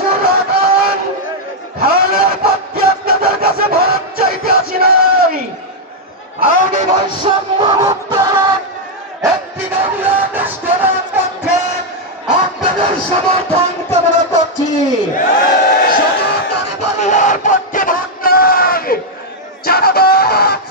রহমান পক্ষে কাছে ভোট চাইতে আসি নাই। আমি বৈষম্য মুক্ত পক্ষে আপনাদের সমর্থন কামনা করছি? সনাতনী বাংলার পক্ষে ভোট নাই। চারাবাস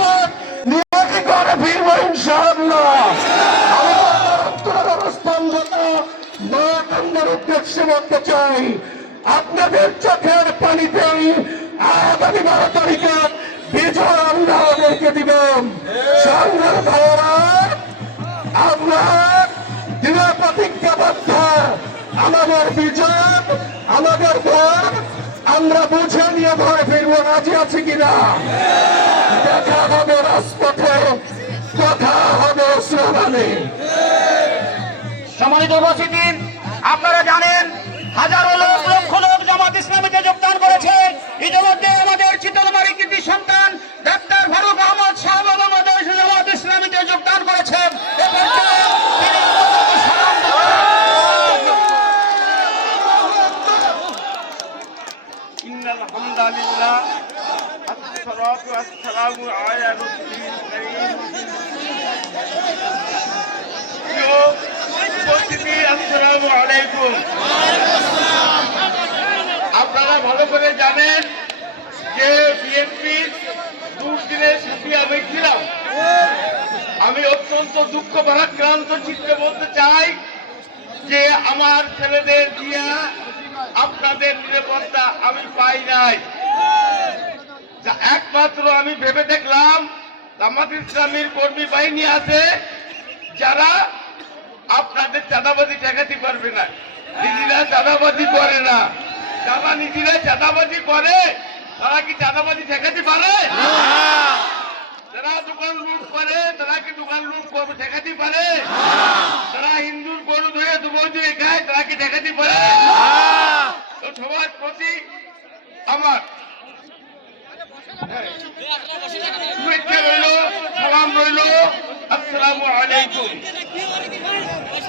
উদ্দেশ্যে বলতে চাই, আপনাদের চোখের পানিতেই আগামী বারো তারিখে বিজয় আমরা আমাদেরকে দিবেন। সংগ্রাম ভাইয়েরা আমরা দৃঢ় প্রতিজ্ঞাবদ্ধ। আমাদের বিজয়, আমাদের আমরা বুঝে নিয়ে ঘরে ফিরবো, রাজি আছে কিনা? দেখা হবে রাজপথে, কথা হবে স্লোগানে সম্মানিত উপস্থিতি আপনারা জানেন, হাজারো লোক, লক্ষ লোক জামাত ইসলামীতে যোগদান করেছেন ইতিমধ্যে আমাদের চিতলমারি কৃতি সন্তান ডাক্তার ফারুক আহমদ সাহেব আমাদের জামাত ইসলামীতে যোগদান করেছেন এ জানেন যে বিএনপি দুদিনের সাথে আমি ছিলাম আমি অত্যন্ত দুঃখ ভারাক্রান্ত চিত্রে বলতে চাই যে আমার ছেলেদের দিয়া আপনাদের নিরাপত্তা আমি পাই নাই। একমাত্র আমি ভেবে দেখলাম, জামাত ইসলামীর কর্মী বাহিনী আছে, যারা আপনাদের চাঁদাবাজি ঠেকাতে পারবে না। নিজেরা চাঁদাবাজি করে না। যারা নিজেরা চাঁদাবাজি করে তারা কি চাঁদাবাজি ঠেকাতে পারে? যারা দোকান লুট করে তারা কি দোকান লুট ঠেকাতে পারে? তারা হিন্দুর গরু ধরে ধরে খায় তারা কি ঠেকাতে পারে? তো সবার প্রতি আমার শুভেচ্ছা রইল সালাম রইল। আসসালামু আলাইকুম।